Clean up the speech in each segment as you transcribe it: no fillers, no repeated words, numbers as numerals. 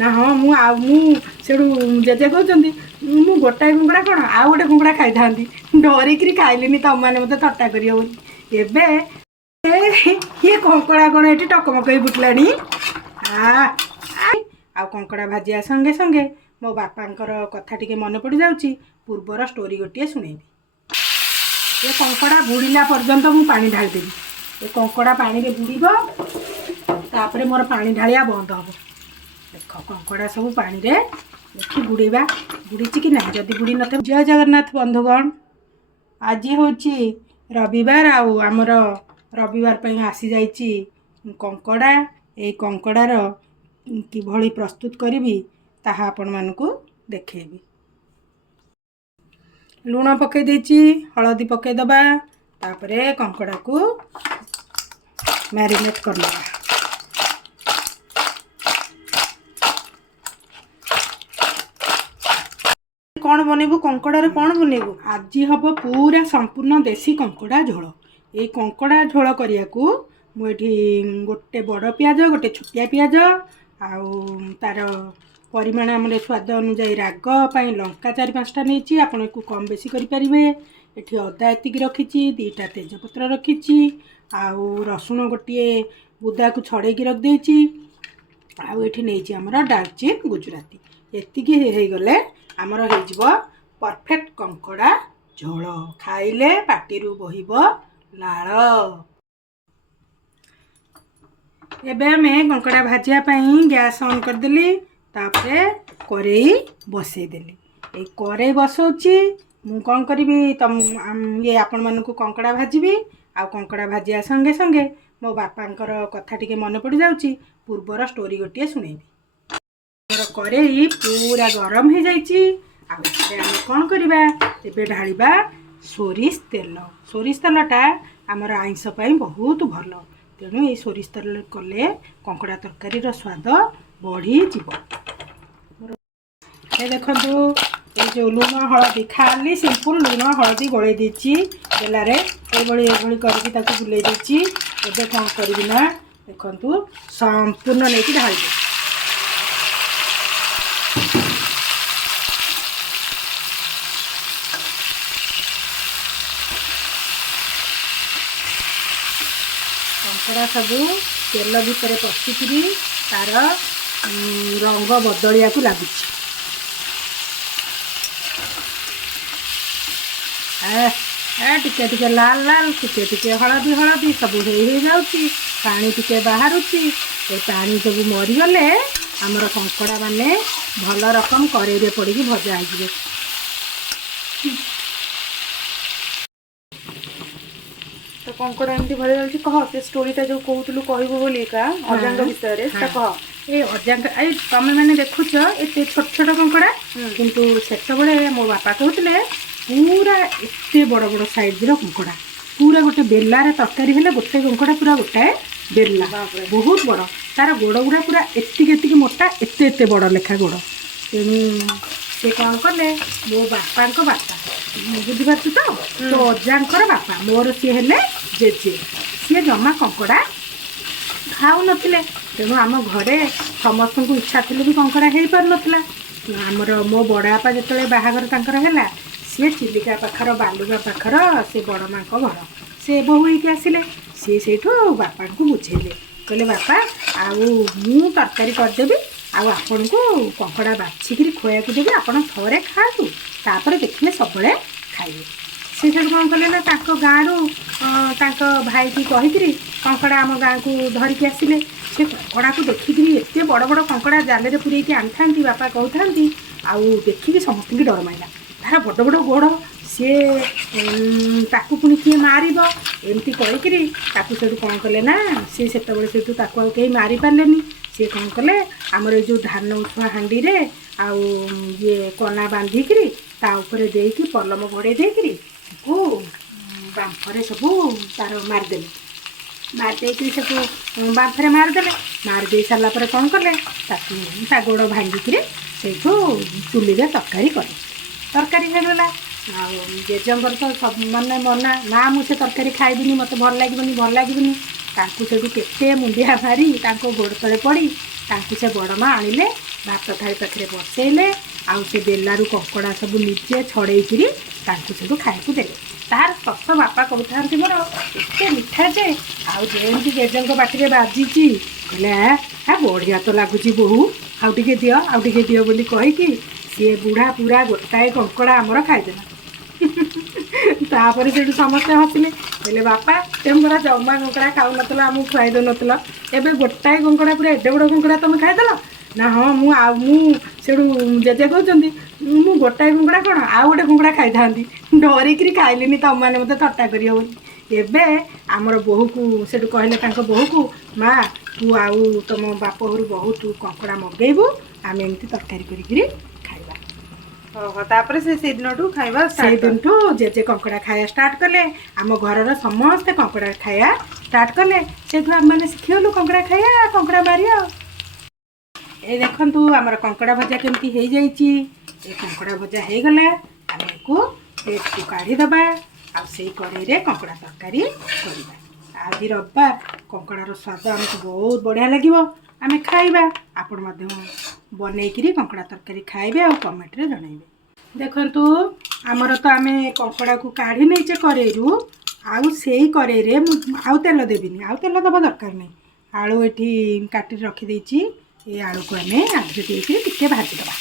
ना हाँ मुझे जेजे कहते मु गोटाए कुकुड़ा कौन आउ गोटे कुकुड़ा खाई था डरिक खाइलिनी तुम मैंने मत थट्टा कर ये कंकड़ा कौन ये टकमक फुटला आ कंकड़ा भाजिया संगे संगे मो बापांकर कथा टिके मन पड़ जाऊँगी पूर्वर स्टोरी गोटे शुणेबी ये कंकड़ा बुड़ीला पर्यंत मु पानी ढालीदेवी ये कंकड़ा पानी में बुड़ब तापर मोर पानी ढालिया बंद हम देख कंकड़ा सब पानी रे देखी बुड़ेबा बुड़ी कि ना जदि बुड़ी न जय जगन्नाथ बंधुगण आज हूँ रविवार आमर रविवार आसी जाइए कंकड़ा ये कंकड़ार किभली प्रस्तुत करी ताहा आपण मानकु देखेबी लुण पकई देची हलदी पकई दबा तापरे कंकड़ा को मैरिनेट करना कौन बनइबू कंकड़ा कौन बनइबू आज हम पूरा संपूर्ण देसी कंकड़ा झोल ये कंकड़ा झोल करिया को मुझे गोटे बड़ पियाज गोटे छोटिया पियाज आउ तार परिमाण आम स्वाद अनुजाई राग लंका 4-5टा नहीं आपन को कम बेसी करें ये अदा एति रखी 2टा तेजपत्र रखी आउ रसुण गोटे बुदा को छड़े रखी आउे नहीं आमर डालचीन गुजराती एति गले आमर हो परफेक्ट कंकड़ा झोल खाइले पाटिरू बहिब लाल एबे आमे कंकड़ा भाजियापाई गैस ऑन करदेली तापरे करेई बसईदेली ये करेई बसौची मु कौन करी तुम ये आपण मानकु कंकड़ा भाजबी आ कंकड़ा भाजिया संगे संगे मो बापांकर कथा टिके मन पड़ जाऊँगी पूर्वर स्टोरी गोटे शुणेबी करेई पूरा गरम हो जाइए आम कौन करवा एबे ढालिबा सोरिष तेलटा आमर आइंस बहुत भल तेणु ये सोरिष तेल कले कंकड़ा तरकारी स्वाद बढ़ी जीव देखु ये जो लुण हलदी खाली सिंपल लुण हलदी गोले देची बेलारे ये करके बुले देची एबे कौन करी ना देखु संपूर्ण नहीं ढाल कंकड़ा सब तेल भितर पशिकी तार रंग बदलिया को लगुच टिके टिके लाल लाल टिके टिके हलदी हलदी सब हो जाऊँगी पानी टिके बाहर पानी सब मरीगले आमर कंकड़ा माने भल रकम करेई पड़ी भजा हो तो कंकड़ा एमती भजा जाऊँगी कह से स्टोरीटा जो कहूलु कहबू बोलिका अजांग विषय कह ये अजांग तुम मैंने देखुच ये छोट छोट कंकड़ा किंतु से मो बापा कहते पूरा एते बड़ बड़ साइज कंकड़ा पूरा गोटे बेलार तरकारी है गोटे कंकड़ा पूरा गोटाए बेला बहुत बड़ तार गोड़ गुड़ा पूरा एति मोटा एते बड़ लेखा गोड़ तेणु से कौन कले मो बापा बापा बुझीपार तो अजांकर बापा मोर सी हेले जेजे सी जमा कंकड़ा खाऊ नथिले तेणु आम घरे समस्त को इच्छा थी भी कंकड़ा हो पार नाला आमर मो बड़ापा जो बाहागर तांकर है सी चिलिका पाखर बालुगा पाखर से बड़ माँ घर से बोहू होके आसिले सी से बापा को बुझेले कहले बापा आउ मु तरकारी करदेवी आपण को कंकड़ा बाछिकी खुआ को देवी आप थे खातु तापर देखिले सब खाइबे से कौन कले ना गाँव भाई की कहीकि कंकड़ा आम गाँ को धरिकी आसिले से कंकड़ा को देखिकी एत बड़ बड़ कंकड़ा जाले पूरे आनी था बापा कहते आउ देखिकी समस्त डर माइला तार बड़ बड़ गोड़ सी ताकू पुणी किए मार एमती कहीकि कौन कले ना सी से कहीं मारी पारे सी कौन कले आमर ये जो धान उठुआ हाँडी रे आउ ये कना बांधिकी ताऊपर देकी पलम घोड़े देकी बांफरे सब तार मारिदेले मारिदे सब बांफरे मारिदेले मारिदे सारापर कौन कले गोड़ भांगिकी से चुली तरकारी कले तरकारी होगा जेजंर तो सब माने मना ना मुझे तरकारी खाइबिनी मत भल लगे से मुंडिया मारी गोड़ तले पड़ी से बड़ माँ आनिले भात थाली पाखे बसैले आउ से बेलारू कंकड़ा सब निजे छड़ेकरी से खाई देले तार सस बापा कहता मोर एत मिठा जे आमती जेजेंक बाटी बाजी कहले हाँ बढ़िया तो लगुच बोहू आउ टे दियो आउ टे दियो बोली कहीकि सी बुढ़ा पूरा गोटाए कंकड़ा आमर खाईदेला तापर से समस्ते हसिले कहले बापा तुम पूरा जमा कंकड़ा खाऊ नथिल आमको खुआई दौ नथिल एबे गोटाए कंकड़ा पूरा एडे बड़ कंकड़ा तुम खाईदेल ना हाँ मुझे जेजे कहते मु गोटाए कंकड़ा कौन आउ गोटे कंकड़ा खाई था डरिकी खाइलिनी तुम मैंने मत थट्टा कर एबे आमर बोहू को से कहले बोहू को माँ तू आउ तुम बाप घर बोहू तू कंकड़ा मगेबू आम एमती तरकारी करी तापर से दिन खाଇବା से दिन जेजे कंकड़ा खाया स्टार्ट कले आम घर समस्ते कंकड़ा खाया स्टार्ट कले से मैंने शिखिगलु कंकड़ा खाया कंकड़ा मारिया ये देखु आमर कंकड़ा भजा केमती हो जाइए ये कंकड़ा भजा हो गला आम को प्लेट को काढ़ीदबा आई कड़े कंकड़ा तरकारी करवा आज रविवार कंकड़ार स्वाद आमको बहुत बढ़िया लगे आम खाइबा आपण बनईकरी कंकड़ा तरकारी खाइबे और कमेंट रे जनइबे देखंतु आमर तो आम कंकड़ा को काढ़ी नहींचे करेरू आउ से करेरे आउ तेल देविनी आउ तेल दबा दरकार नहीं आलू एठी काटी रखी ये आलू को आम आगे देके भाजीदबा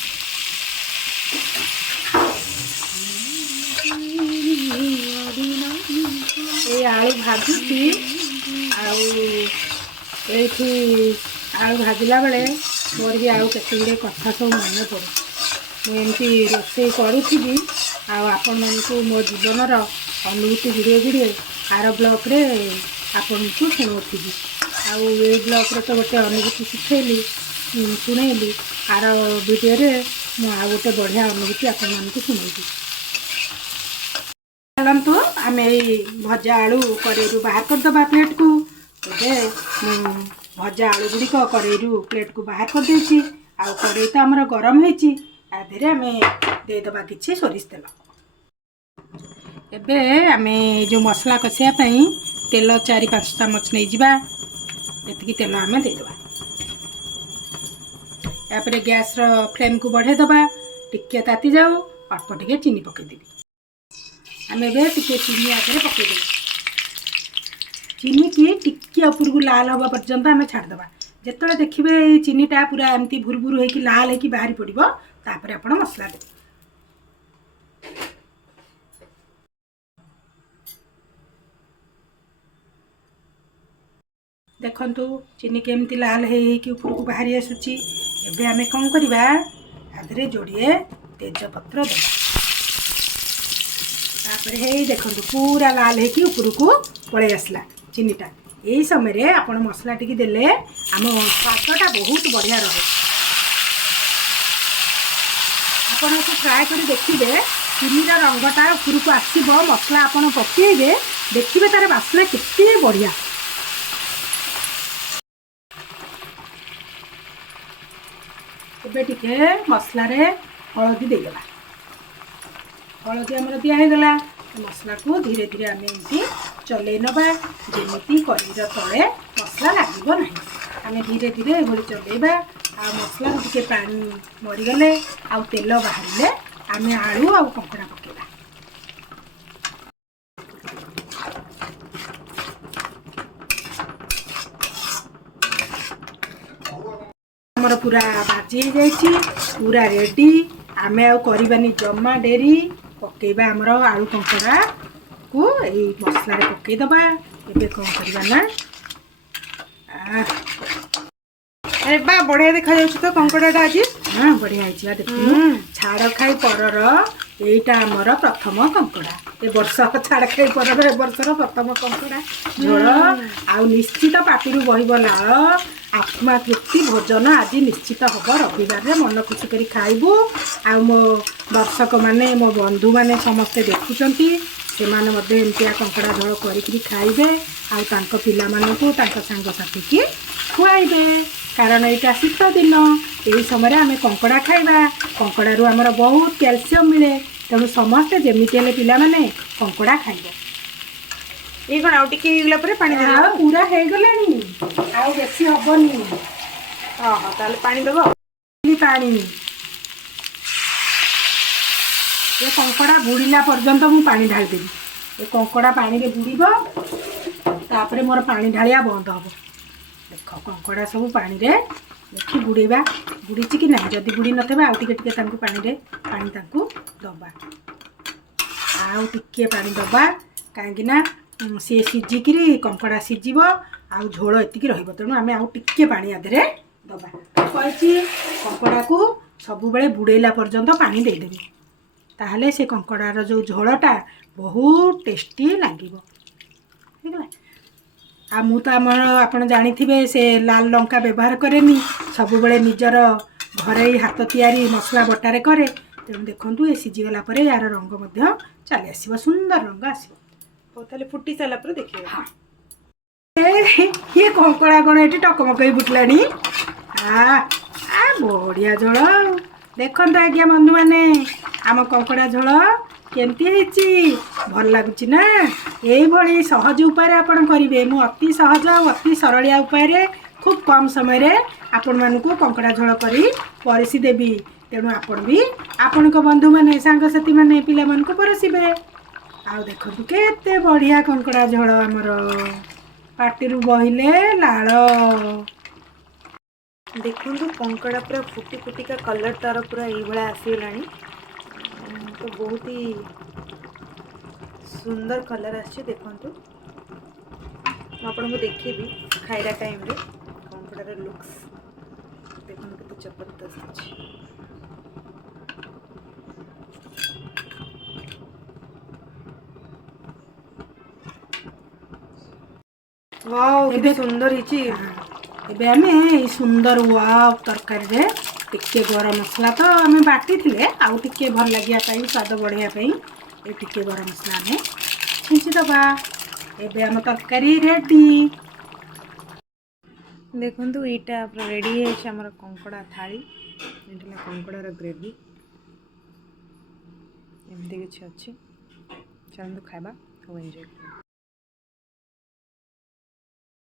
ये आलू भाजुची आलू भाजला बेले मोर भी आउ केते गुड़े कथा सब मन पड़े मुझे रोषे करुथी आपण मानू मो जीवनर अनुभूति भिडियो भिडियो आर ब्लॉक रे आपण को शुणाऊथी आउ ये ब्लॉक रे तो गोटे अनुभूति शिखेली शुणेली आर भिडियो रे मु गोटे बढ़िया अनुभूति आपण मानू शुणाऊथी चलतु आम भजा आलू कड़े बाहर करदे प्लेट को भजा आलू गुड़िक कड़े प्लेट को बाहर कर देछि आउ कड़े तो आमर गरम होती आधे आम देदेबा कि सोरिष तेल एबे आम जो मसला कषापी तेल 4-5 चामच नहीं जावा ये तेल आम देदेबा यापर गैस फ्लेम को बढ़ेदेबा टिके ताती जाऊ अल्प टिके चीनी पकईदेवी आम ए चीनी आगे पकईदेवी चीनी की टिके उपर को लाल हवा पर्यंत आम छाड़देबा जिते देखिए चीनीटा पूरा एमती भुरभुर हो लाल हो बाहरी पड़ो तापर आप मसला देवे देखंतु चीनी केमती लाल है ऊपर को बाहरी आसूची एबे आमे कौन करवा आधे जोड़े तेजपत्र देवा तापर देखंतु पूरा लाल है ऊपर को पड़े आसला चीनीटा यही समय आप मसला टी देले आम स्वादटा बहुत बढ़िया रहे आपन को ट्राए कर देखिए चीनीर रंगटा ऊपर को आसब मसला आपन पकेबे देखिए तार बास्ना केते बढ़िया एबे टिके मसला रे हलदी देदेबा हलदी आमर दिगला मसला को धीरे धीरे आम एमती चल नवा जमी कड़ीर तले मसला लगे ना आम धीरे धीरे ये चलैबा आ मसला टिके पानी मरीगले आउ तेल बाहर आम आलू आ कंकड़ा पकेबा आमर पूरा भाजी जाइए पूरा रेडी आमे आउ करबानी जमा डेरी पकेबा आमर आलू कंकड़ा को यही मसला रे पकेदबा एबे कौन करबा ना अरे बा बढ़िया देखा जाउछ तो कंकड़ाटा आज हाँ बढ़िया है देखिए छाड़ खाई परर यहीटा आमर प्रथम कंकड़ा ए वर्ष छाड़ खाई परर ए वर्षर प्रथम कंकड़ा झोल आउ निश्चित पाटी बहिब लाल आत्मा तृप्ति भोजन आज निश्चित हम रविवार में मन खुशी कर खाइबू आ मो दर्शक माने मो बंधु माने समस्ते देखुचंती से माने मध्य एमतिया कंकड़ा झोल करी खाइबे आ तांको पिला मानकु तांको सांगसाथी की खुआइबे कारण यहाँ शीत दिन यही समय आम कंकड़ा खाइबा कंकड़ारू आमर बहुत कैल्शियम मिले तेणु समस्ते जमीती हेले पिला माने कंकड़ा खाइबे ये कौन आउट के पानी पूरा हो गला आउ बेसी हेनी हाँ ताले पानी दब पानी ये कंकड़ा बुड़ीला पर्यंत मु पानी ढाल देबी ये कंकड़ा पानी रे बुड़ीब तापरे मोर पानी ढालिया बंद हम देख कंकड़ा सब पानी रे देखी बुड़ेबा बुड़ीची कि ना जदि बुड़ी नथिबा आउ टिके टिके तांकु पानी रे पानी तांकु दबा आउ टिके पानी दबा काहेकि ना सी सिझिकी कंकड़ा सिझिब आउ झोल एतिकी रहिबो तेणु आमे आउ टिके पानी आधे दबा कहिछि कंकड़ा को सब बेले बुड़ेला पर्यंत पानी दे देबी ताहले से कंकड़ार जो झोलटा बहुत टेस्टी लागिबो ठीक है आ मु तो आमर आपण जानिथिबे से लाल लंका व्यवहार करेनी सब बेले निजर घरे हाथ तियारी मसला बटारे करे तेणु देखंतु ए सिझिगला परे यार रंग मध्य चली आसीबो सुंदर रंग आसीबो हो ताले फुटी साला पर देखिए हां ये कंकड़ा कोन एठी टकमकई बुटलानी आ बढ़िया झोल देखंत आज्ञा बंधु माने आम कंकड़ा झोल केमती ହେଇଛି ଭଲ ଲାଗୁଛି ନା ଏଇଭଳି ସହଜ ଉପାୟରେ ଆପଣ କରିବେ ମୁଁ ଅତି ସହଜ ଅତି ସରଳିଆ ଉପାୟରେ খুব କମ ସମୟରେ ଆପଣମାନଙ୍କୁ କଙ୍କଡ଼ା ଝୋଳ କରି ପରିସି ଦେବି ତେଣୁ ଆପଣ ବି ଆପଣଙ୍କ ବନ୍ଧୁମାନେ ସାଙ୍ଗସାଥିମାନେ ପିଲାମାନଙ୍କୁ ପରସିବେ ଆଉ ଦେଖନ୍ତୁ କେତେ ବଢ଼ିଆ କଙ୍କଡ଼ା ଝୋଳ ଆମର ପାଟିରୁ ବହିଲେ ଲାଳ ଦେଖନ୍ତୁ କଙ୍କଡ଼ା ପୁରା ଫୁଟି ଫୁଟିକା କଲର୍ ତାର ପୁରା ଏଇଭଳିଆ ଆସିଗଲାଣି तो बहुत ही सुंदर कलर आछे देखंतु आपन को देखिबी खाइरा टाइम रे कंकड़ार लुक्स देखंतु केते जबरदस्त अछि वाओ केते सुंदर हिची एबे हमें ए सुंदर वाव तरकारी रे टिके गरम मसला तो आम बाटी थे आउ टिके भल लगे स्वाद बढ़िया ये टिके गरम मसला आम छींचीदबा एबे आम तरकारी रेडी देखु यहाँ रेडी है कंकड़ा थाली कंकड़ार ग्रेवी एमती किसी अच्छी चलते खावा एंजॉय